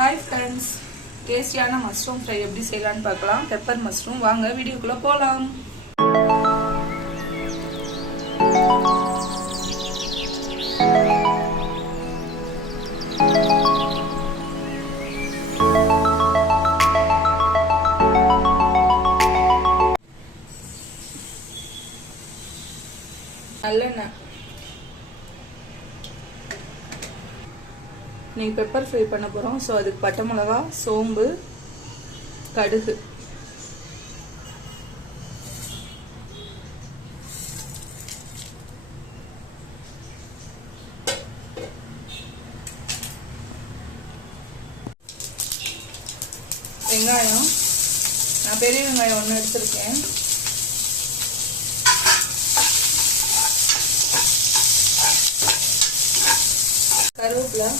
Hi friends, டேஸ்டியான mushroom fry எப்படி செய்யலாம்னு பார்க்கலாம். பெப்பர் மஷ்ரூம், வாங்க வீடியோக்குள்ள போலாம். நல்லெண்ணெய். நீங்கள் பெப்பர் ஃப்ரை பண்ண போகிறோம். ஸோ அதுக்கு பட்டை மிளகா, சோம்பு, கடுகு, வெங்காயம். நான் பெரிய வெங்காயம் ஒன்று எடுத்துருக்கேன். கருவேப்பிலை,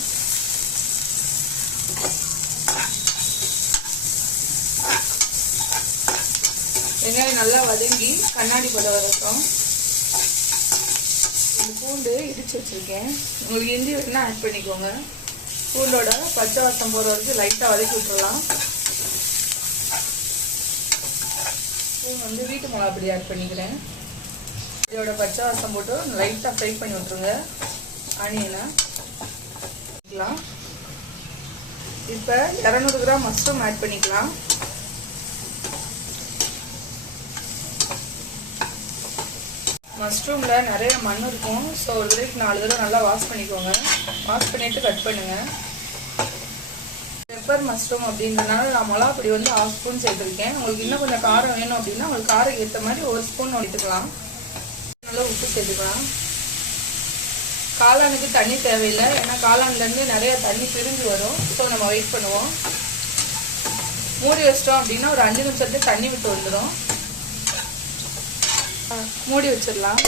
வெங்காயம் நல்லா வதங்கி கண்ணாடி பதம் வரட்டும். இந்த பூண்டு இடிச்சு வச்சிருக்கேன். உங்களுக்கு இஞ்சி வேணுன்னா ஆட் பண்ணிக்கோங்க. பூண்டோட பச்சை வாசம் போகிற வரைக்கும் லைட்டாக வதக்கி விட்டுறலாம். பூண்டு வந்து வீட்டு மிளகா பொடி ஆட் பண்ணிக்கிறேன். இதோட பச்சை வாசம் போட்டு லைட்டாக ஃப்ரை பண்ணி விட்டுருங்க. ஆனியனை இப்போ 200 கிராம் மஷ்ரூம் ஆட் பண்ணிக்கலாம். மஷ்ரூமில் நிறைய மண் இருக்கும். ஸோ ஒரு தடவைக்கு 4 தடவை நல்லா வாஷ் பண்ணிக்கோங்க. வாஷ் பண்ணிவிட்டு கட் பண்ணுங்கள். பெப்பர் மஷ்ரூம் அப்படின்றனால நான் மிளகா பொடி வந்து 1/2 ஸ்பூன் சேர்த்துருக்கேன். உங்களுக்கு இன்னும் கொஞ்சம் காரம் வேணும் அப்படின்னா உங்களுக்கு காரம் ஏற்ற மாதிரி 1 ஸ்பூன் எடுத்துக்கலாம். நல்லா உப்பு சேர்த்துக்கலாம். காளானுக்கு தண்ணி தேவையில்லை, ஏன்னா காளான்லேருந்து நிறைய தண்ணி பிரிஞ்சு வரும். ஸோ நம்ம வெயிட் பண்ணுவோம். மூடி வச்சிட்டோம் அப்படின்னா ஒரு 5 நிமிஷத்துக்கு தண்ணி விட்டு வந்துடும். மூடி வச்சிடலாம்.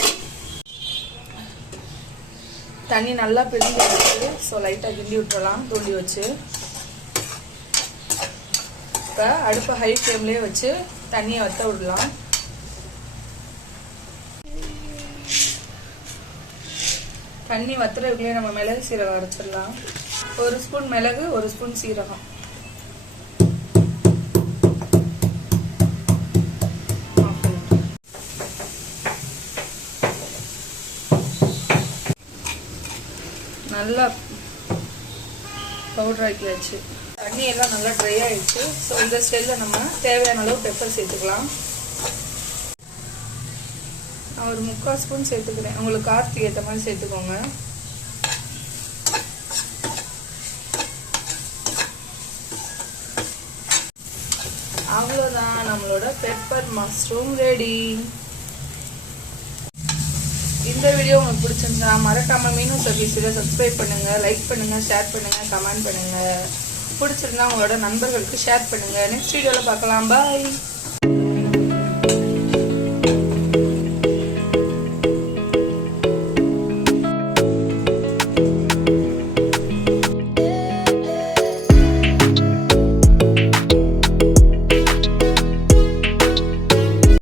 தண்ணி நல்லா பிரிஞ்சு வச்சு ஸோ லைட்டாக கிண்டி விட்டுறலாம் தூண்டி வச்சு. இப்போ அடுப்பை ஹை ஃப்ளேம்லேயே வச்சு தண்ணியை வற்ற விடலாம். தண்ணி வத்துறதுக்குள்ளே நம்ம மிளகு சீரகம் அரைச்சிடலாம். 1 ஸ்பூன் மிளகு, 1 ஸ்பூன் சீரகம். நல்லா பவுடர் ஆக்கியாச்சு. தண்ணி எல்லாம் நல்லா ட்ரை ஆயிடுச்சு. ஸோ இந்த ஸ்டேஜில் நம்ம தேவையான அளவு பெப்பர் சேர்த்துக்கலாம். நான் ஒரு 3/4 ஸ்பூன் சேர்த்துக்கிறேன். உங்களுக்கு காரத்துக்கு ஏற்ற மாதிரி சேர்த்துக்கோங்க. அவ்வளோதான், நம்மளோட பெப்பர் மஷ்ரூம் ரெடி. இந்த வீடியோ உங்களுக்கு பிடிச்சிருந்தா மறக்காம மீனு சர்வீஸில் சப்ஸ்கிரைப் பண்ணுங்க, லைக் பண்ணுங்க, ஷேர் பண்ணுங்க, கமெண்ட் பண்ணுங்க. பிடிச்சிருந்தா உங்களோட நண்பர்களுக்கு ஷேர் பண்ணுங்க. நெக்ஸ்ட் வீடியோவில் பார்க்கலாம். பாய்.